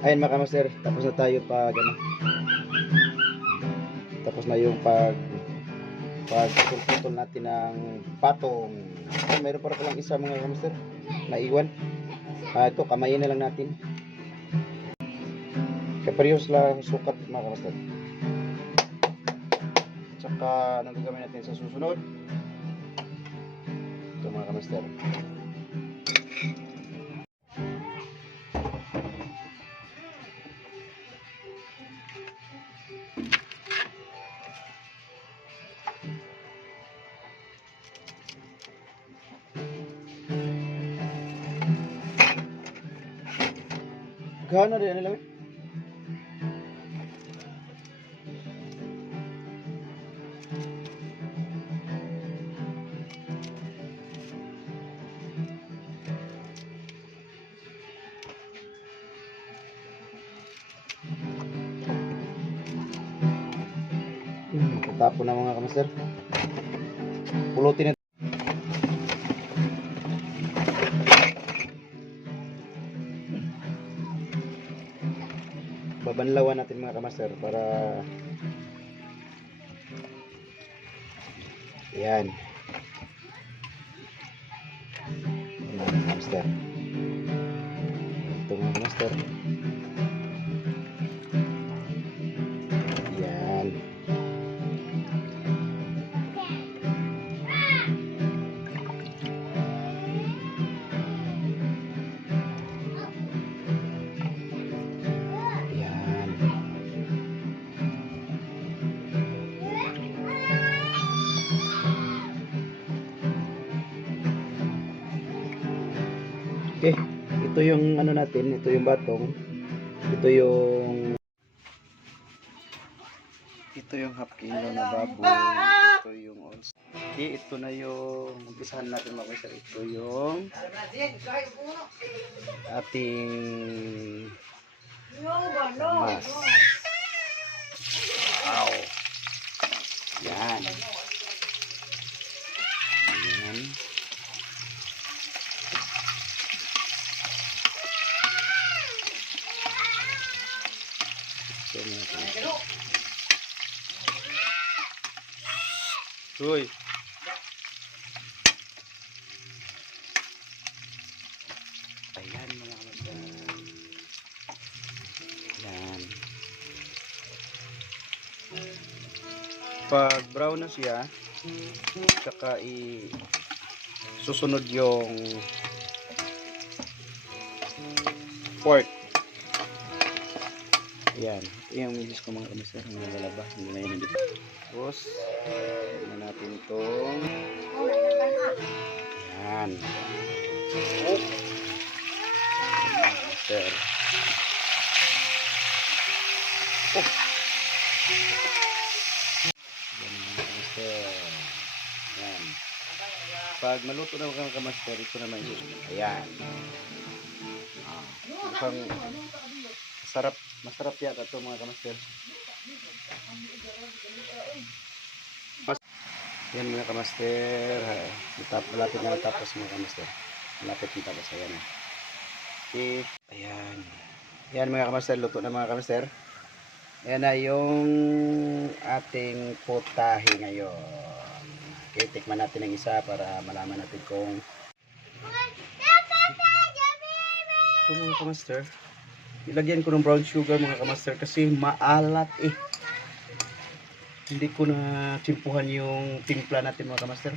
Ayun mga kamaster, tapos na tayo pag ano, tapos na yung pagputol natin ng patong. Ay, mayroon pa lang isa mga kamaster naiwan. Ito kamayin na lang natin. Kaparehas lang sukat mga kamaster. Tsaka anong gagawin natin sa susunod? Ito mga kamaster. Gana rin ano lang. Tapon na mga kamaster. Pulutin na. Babanlawan natin mga kamaster para yan. Mga kamaster. Ito mga kamaster. Yan. Okay, ito yung ano natin, ito yung batong, ito yung half kilo na baboy, ito yung ons. Okay, ito na yung umpisahan natin makita. Ito yung ating mas. Wow. Yan. Yan. Uy. Ayan mga kamaster. Yan. Pag brown na siya, saka susunod yung pork. Yan. Ito yung misis ko mga kamaster. Ang nalalaba. Hindi na yun. Tapos, na natin itong yan. Oh. Kamaster. Oh. Yan mga kamaster. Yan. Pag maluto na mga kamaster, ito naman yun. Ayan. Mukhang masarap yata ito mga kamaster. Yan mga kamaster. Malapit na natapos mga kamaster. Malapit na tapos. Ayan. Okay. Ayan. Yan mga kamaster. Luto na mga kamaster. Ayan na yung ating putahe ngayon. Okay. Tikman natin ang isa para malaman natin kung ito mga kamaster. Ilagyan ko ng brown sugar mga kamaster kasi maalat eh. Hindi ko na timpuhan yung timpla natin mga kamaster.